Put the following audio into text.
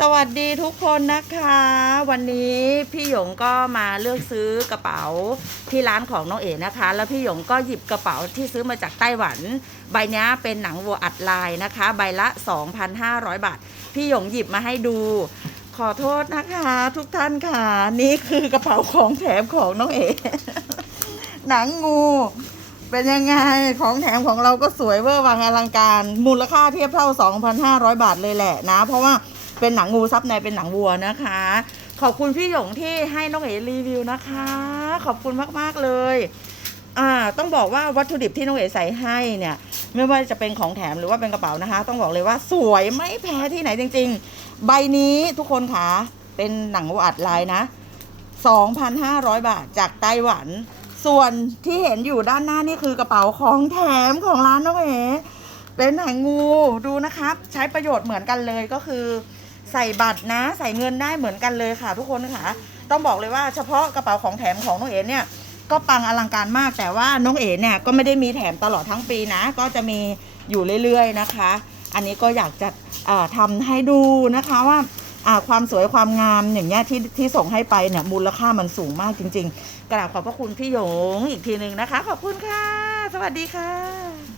สวัสดีทุกคนนะคะ วันนี้พี่หยงก็มาเลือกซื้อกระเป๋าที่ร้านของน้องเอ๋นะคะ แล้วพี่หยงก็หยิบกระเป๋าที่ซื้อมาจากไต้หวัน ใบนี้เป็นหนังวัวอัดลายนะคะ ใบละ 2,500 บาท พี่หยงหยิบมาให้ดู ขอโทษนะคะ ทุกท่านค่ะ นี่คือกระเป๋าของแถมของน้องเอ๋หนังงูเป็นยังไงของแถมของเราก็สวยเวอร์วังอลังการ มูลค่าเทียบเท่า 2,500 บาทเลยแหละนะ เพราะว่า เป็นหนังงูซับในเป็นหนังวัวนะคะ ขอบคุณพี่หยงที่ให้น้องเอ๋รีวิวนะคะ ขอบคุณมากๆเลยอ่าต้องบอกว่าวัตถุดิบที่น้องเอ๋ใส่ให้เนี่ยไม่ว่าจะเป็นของแถมหรือว่าเป็นกระเป๋านะคะ ต้องบอกเลยว่าสวยไม่แพ้ที่ไหนจริง ๆ ใบนี้ทุกคนค่ะเป็นหนังวัวอัดลายนะ 2,500 บาทจากไต้หวัน ส่วนที่เห็นอยู่ด้านหน้านี่คือกระเป๋าของแถมของร้านน้องเอ๋เป็นหนังงูดูนะครับ ใช้ประโยชน์เหมือนกันเลยก็คือ ใส่บัตรนะ ใส่เงินได้เหมือนกันเลยค่ะ ทุกคนค่ะต้องบอกเลยว่าเฉพาะกระเป๋าของแถมของน้องเอ๋เนี่ยก็ปังอลังการมากแต่ว่าน้องเอ๋เนี่ยก็ไม่ได้มีแถมตลอดทั้งปีนะ ก็จะมีอยู่เรื่อยๆนะคะ อันนี้ก็อยากจะเอ่อทำให้ดูนะคะว่าอ่าความสวยความงามอย่างเงี้ยที่ที่ส่งให้ไปเนี่ยมูลค่ามันสูงมากจริง ๆ กราบขอบพระคุณพี่หยงอีกทีหนึ่งนะคะ ขอบคุณค่ะ สวัสดีค่ะ